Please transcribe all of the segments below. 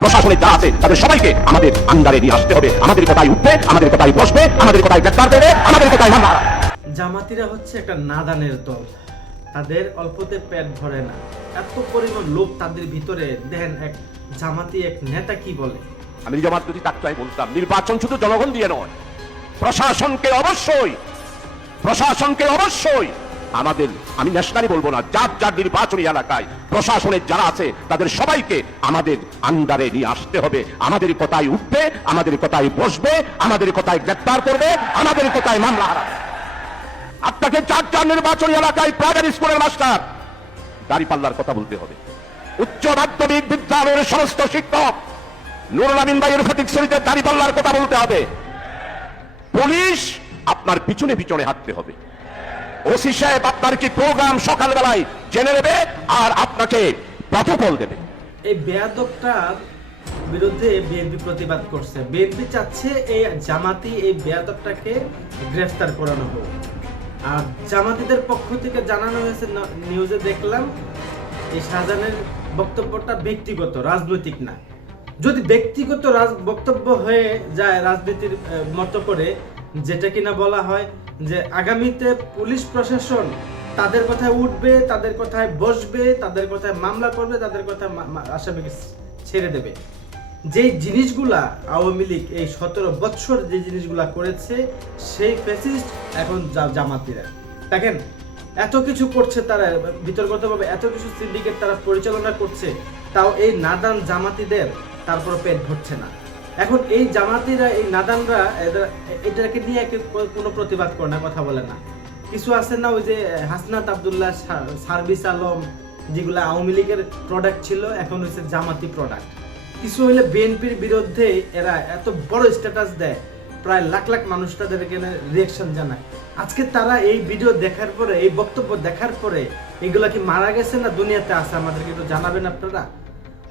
প্রশাসনে যা আছে তাদের সবাইকে আমাদের আন্ডারে নিয়ে আসতে হবে। আমাদের কথায় উঠবে, আমাদের কথায় বসবে, আমাদের কথায় গ্রেফতার দেবে, আমাদের কথায় মামলা। জামাতিরা হচ্ছে একটা নাদানের দল। তাদের অল্পতে পেট ভরে না, এত পরিমাণ লোক তাদের ভিতরে। দেখেন এক জামাতি এক নেতা কি বলে। আমি জামাত যদি তাকটাই বলতাম, নির্বাচন শুধু জনগণ দিয়ে নয়, প্রশাসনকে অবশ্যই আমাদের, আমি ন্যাশনালি বলবো না, যার যার নির্বাচনী এলাকায় প্রশাসনের যারা আছে তাদের সবাইকে আমাদের আন্ডারে নিয়ে আসতে হবে। আমাদের কথায় উঠবে, আমাদের কথায় বসবে, আমাদের কথায় গ্রেফতার করবে, আমাদের কথায় মামলা হারাবে। আপনাকে যার যার নির্বাচনী এলাকায় প্রাইমারি স্কুলের মাস্টার দাঁড়িপাল্লার কথা বলতে হবে। উচ্চ মাধ্যমিক বিদ্যালয়ের সমস্ত শিক্ষক নুরুল আমিন ভাইয়ের ফটিক শরীফে দাঁড়িপাল্লার কথা বলতে হবে। পুলিশ আপনার পিছনে পিছনে হাঁটতে হবে। ওসি সাহেব আপনার কি প্রোগ্রাম সকালবেলায় জেনে নেবে আর আপনাকে প্রটোকল দেবে। এই বেয়াদবটার বিরুদ্ধে বিএনপি প্রতিবাদ করছে। বিএনপি চাচ্ছে এই জামাতি এই বেয়াদবটাকে গ্রেফতার করানো হোক। আর জামাতিদের পক্ষ থেকে জানানো হয়েছে, নিউজে দেখলাম, এই শাহজাহানের বক্তব্যটা ব্যক্তিগত, রাজনৈতিক না। যদি ব্যক্তিগত বক্তব্য হয়ে যায় রাজনীতির মতো করে, যেটা কিনা বলা হয় যে আগামীতে পুলিশ প্রশাসন তাদের কথায় উঠবে, তাদের কথায় বসবে, তাদের কথায় মামলা করবে, তাদের কথায় আসামিকে ছেড়ে দেবে। যেই জিনিসগুলা আওয়ামী লীগ এই 17 বছর যে জিনিসগুলা করেছে, সেই ফ্যাসিস্ট এখন জামাতিরা। দেখেন এত কিছু করছে তারা, বিতর্কতভাবে এত কিছু সিন্ডিকেট তারা পরিচালনা করছে, তাও এই নাদান জামাতিদের তারপর পেট ভরছে না। এখন এই জামাতিরা, এই নাদানরা এটাকে নিয়ে কোনো প্রতিবাদ করে না, কথা বলে না। কিছু আছে না, ওই যে হাসনাত আব্দুল্লাহ, সার্ভিস আলম, যেগুলো আওয়ামী লীগের প্রোডাক্ট ছিল, এখন হচ্ছে জামাতি প্রোডাক্ট। কিছু হইলে বিএনপির বিরুদ্ধে এরা এত বড় স্ট্যাটাস দেয়, প্রায় লাখ লাখ মানুষ তাদের এখানে রিয়েকশন জানায়। আজকে তারা এই ভিডিও দেখার পরে, এই বক্তব্য দেখার পরে, এগুলা কি মারা গেছে না দুনিয়াতে আছে, আমাদেরকে একটু জানাবেন আপনারা।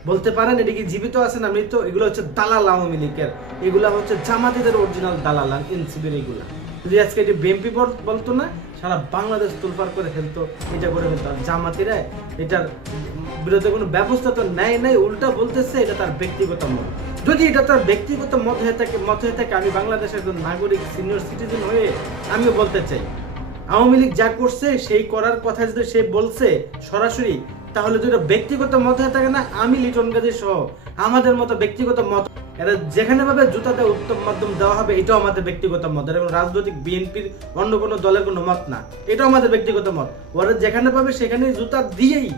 বলতে পারেন এটা কি জীবিত আছে না মৃত? এগুলো হচ্ছে দালাল আওয়ামী লীগের, এগুলা হচ্ছে জামাতিদের অরিজিনাল দালাল এনসিবির। এগুলা যদি আজকে এটি বিএনপি বলতো না, সারা বাংলাদেশ তোলপাড় করে ফেলতো, এটা করে ফেলতো। জামাতিরা এটার বিরুদ্ধে কোনো ব্যবস্থা তো নেয় নাই, উল্টা বলতেছে এটা তার ব্যক্তিগত মত। যদি এটা তার ব্যক্তিগত মত হয়ে থাকে, আমি বাংলাদেশের একজন নাগরিক, সিনিয়র সিটিজেন হয়ে আমিও বলতে চাই, আওয়ামী লীগ যা করছে সেই করার কথা যদি সে বলছে সরাসরি, তাহলে যদি ব্যক্তিগত মত হয়ে থাকে না, আমি লিটন গাজী সহ আমাদের মতো ব্যক্তিগত মত, এরা যেখানে ভাবে জুতাতে উত্তম মাধ্যম দেওয়া হবে, এটাও আমাদের ব্যক্তিগত মত। এটা কোনো রাজনৈতিক বিএনপির অন্য কোনো দলের কোনো মত না, এটাও আমাদের ব্যক্তিগত মত। ওরা যেখানে পাবে সেখানে জুতা দিয়েই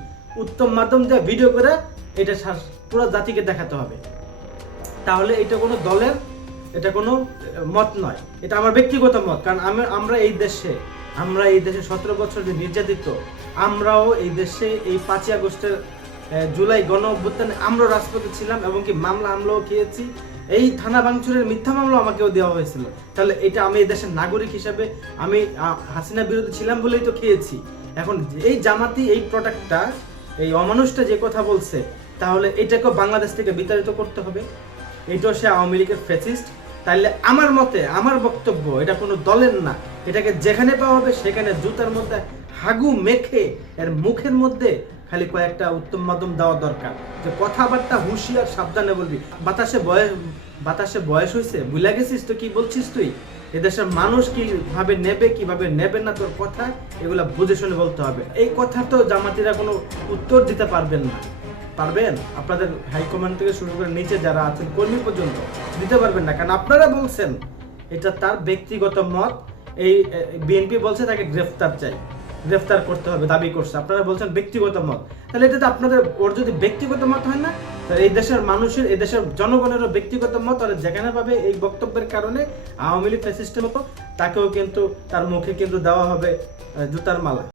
উত্তম মাধ্যম দিয়ে ভিডিও করে এটা পুরো জাতিকে দেখাতে হবে। তাহলে এটা কোনো দলের, এটা কোনো মত নয়, এটা আমার ব্যক্তিগত মত। কারণ আমরা এই দেশে 17 বছর যে নির্যাতিত, আমরাও এই দেশে এই 5ই আগস্টের জুলাই গণ অভ্যুত্থানে আমরাও রাজপথে ছিলাম, এবং কি আমরাও খেয়েছি। এই থানা ভাঙচুরের মিথ্যা মামলা আমাকেও দেওয়া হয়েছিল। তাহলে এটা আমি এই দেশের নাগরিক হিসাবে আমি হাসিনা বিরোধী ছিলাম বলেই তো খেয়েছি। এখন এই জামাতি এই প্রোডাক্টটা, এই অমানুষটা যে কথা বলছে, তাহলে এটাকেও বাংলাদেশ থেকে বিতাড়িত করতে হবে। এইটাও সে আওয়ামী লীগের ফ্যাসিস্ট। তাইলে আমার মতে, আমার বক্তব্য, এটা কোনো দলের না, এটাকে যেখানে পাওয়া হবে সেখানে জুতার মধ্যে হাগু মেখে এর মুখের মধ্যে খালি কয়েকটা উত্তম মাধ্যম দেওয়া দরকার, যে কথাবার্তা হুঁশিয়ার সাবধানে বলবি। বাতাসে বয়স হয়েছে, ভুলে গেছিস তো কি বলছিস তুই? এদেশের মানুষ কিভাবে নেবে, কিভাবে নেবে না তোর কথা, এগুলা বুঝে শুনে বলতে হবে। এই কথা তো জামাতিরা কোনো উত্তর দিতে পারবেন না। পারবেন? আপনাদের হাইকমান্ড থেকে শুরু করে নিচে যারা আছেন কর্মী পর্যন্ত দিতে পারবেন না, কারণ আপনারা বলছেন এটা তার ব্যক্তিগত মত। এই বিএনপি বলছে তাকে গ্রেফতার করতে হবে, দাবি করছে। আপনারা বলছেন ব্যক্তিগত মত। তাহলে এটা তো আপনাদের, ওর যদি ব্যক্তিগত মত হয় না, তাহলে এই দেশের মানুষের, এই দেশের জনগণেরও ব্যক্তিগত মত। আর যেখানে পাবে এই বক্তব্যের কারণে আওয়ামী লীগ ফ্যাসিস্টের মতো, তাকেও কিন্তু তার মুখে কিন্তু দেওয়া হবে জুতার মালা।